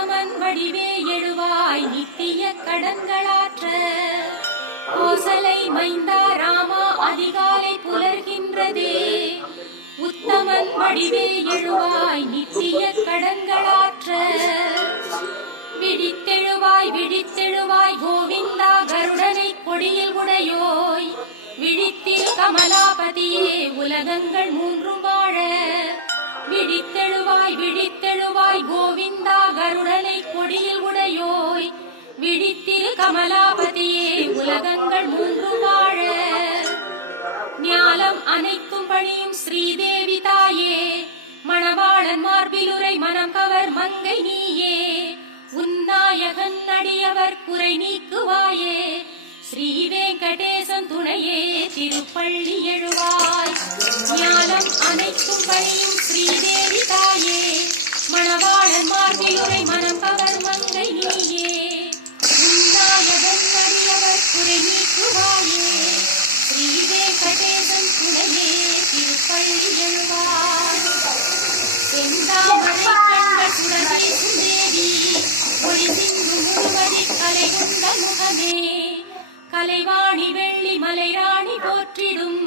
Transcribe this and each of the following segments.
உத்தமன் வடிவே எழுவாய் நித்திய கடன்களாற்ற கோசலை மைந்தா ராமா அதிகாலை புலர்கின்றதே உத்தமன் வடிவே எழுவாய் நித்திய கடன்களாற்ற விழித்தெழுவாய் விழித்தெழுவாய் கோவிந்தா கருடனை கொடியில் உடையோய் விழித்தில் கமலாபதியே உலகங்கள் மூன்றும் வாழ விழித்தெழுவாய் விழித்தெழுவாய் கோவிந்தா கருடனை கொடியில் உடையோய் விழித்தில் கமலாபதியே உலகங்கள் மூன்றும் வாழ ஞாலம் அனைத்தும் பணியும் ஸ்ரீதேவி தாயே மணவாளன் மார்பிலுரை மனம் கவர் மங்கை நீயே உன்னாயகன் அடியவர் குறை நீக்குவாயே ஸ்ரீ வெங்கடேசன் துணையே திருப்பள்ளி எழுவாய் ஞானம் அனைத்தும் பணியும் ஸ்ரீதேவி தாயே மணவாளன் மார்பிலுரை மனம் கவர் மங்கை நீயே உன்னாயகன் அடியவர் குறை நீக்குவாயே ஸ்ரீ வெங்கடேசன் துணையே திருப்பள்ளி எழுவாய் செந்தாமரை கண்கள் சுடரே சுந்தேவி ஒளி சிந்து முழுவதி கலை கொண்ட முகமே கலைவாணி வெள்ளி மலைராணி போற்றிடும்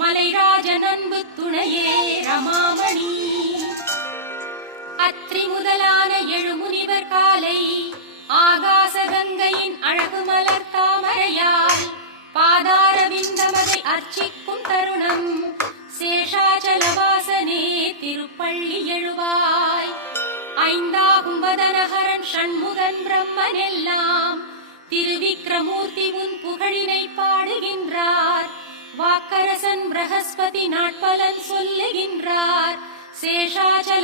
மலைராஜன் அன்பு துணையே ரமாமணி அத்ரி முதலான எழுமுனிவர் காலை ஆகாச கங்கையின் அழகு மலர் தாமரையால் பாதார விந்தமதை அர்ச்சிக்கும் தருணம் சேஷாச்சலவாசனே திருப்பள்ளி எழுவாய் ஐந்தாகும் வதனஹரன் ஷண்முகன் பிரம்மன் எல்லாம் திருவிக்ரமூர்த்தி உன் புகழினை பாடுகின்றார் வாக்கரசன் பிரகஸ்பதி நாட்பலன் சொல்லுகின்றார் சேஷாச்சல